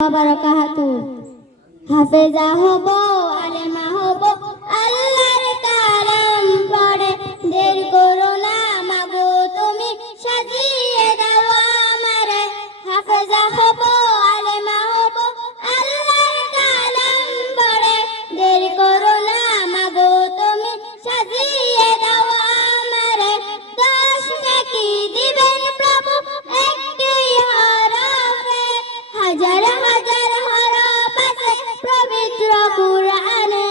বারাকাতুহু। হাফেজা হব, আলেমা হব, আল্লাহর কালাম পড়ে। দের করো না মাগো তুমি, সাজিয়ে দাও আমারে। হাফেজা হব, আলেমা হব, আল্লাহর কালাম পড়ে। দের করো না মাগো তুমি, সাজিয়ে দাও আমারে। 10 নেকি দিবেন প্রভু একটি হরফে, হাজার হাজার হরফ আছে পবিত্র কুরআনে।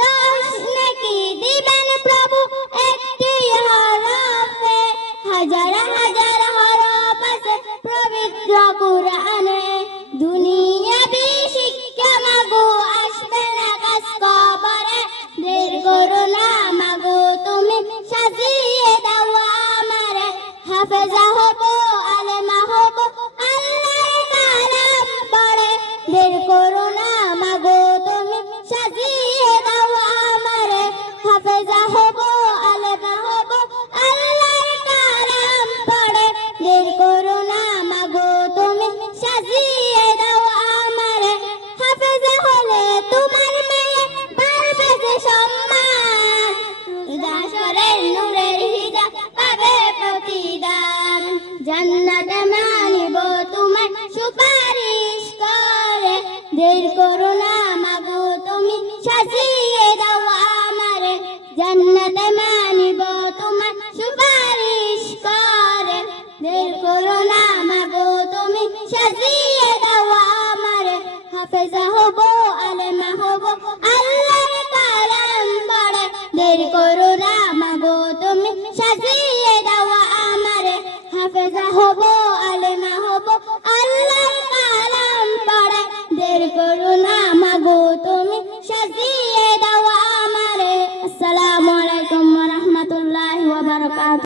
10 নেকি দিবেন প্রভু একটি হরফে, হাজার হাজার হরফ আছে পবিত্র কুরআনে। দুনিয়াবি শিক্ষা মাগো আসবে না কাজ কবরে। দের করো না মাগো তুমি, সাজিয়ে দাও আমারে। হাফেজা হব, আলেমা হব, আল্লাহর কালাম পড়ে। দের করো না মাগো তুমি, সাজিয়ে দাও আমারে। হাফেজা হব, আলেমা হব, আল্লাহর কালাম পড়ে। দের করো না মাগো তুমি, সাজিয়ে দাও আমারে। হাফেজা হলে তোমার মেয়ে পাবে যে সম্মান, হাসরের নূরের হিজাব পাবে প্রতিদান। জান্নাতে মানিব তোমার সুপারিশ করে। দের করো না মাগো তুমি, সাজিয়ে দাও আমারে। জান্নাতে মানিব তোমার সুপারিশ করে। দের করো না মাগো তুমি, সাজিয়ে দাও আমারে। হাফেজা হব, আলেমা হব, আল্লাহর কালাম পড়ে। দের করো না মাগো তুমি, সাজিয়ে দাও আমারে। হাফেজা হব, আলেমা হব, আল্লাহর কালাম পড়ে। দের করো না মাগো তুমি, সাজিয়ে দাও আমারে। আসসালামু আলাইকুম ওয়া রাহমাতুল্লাহি ওয়া বারাকাতুহু।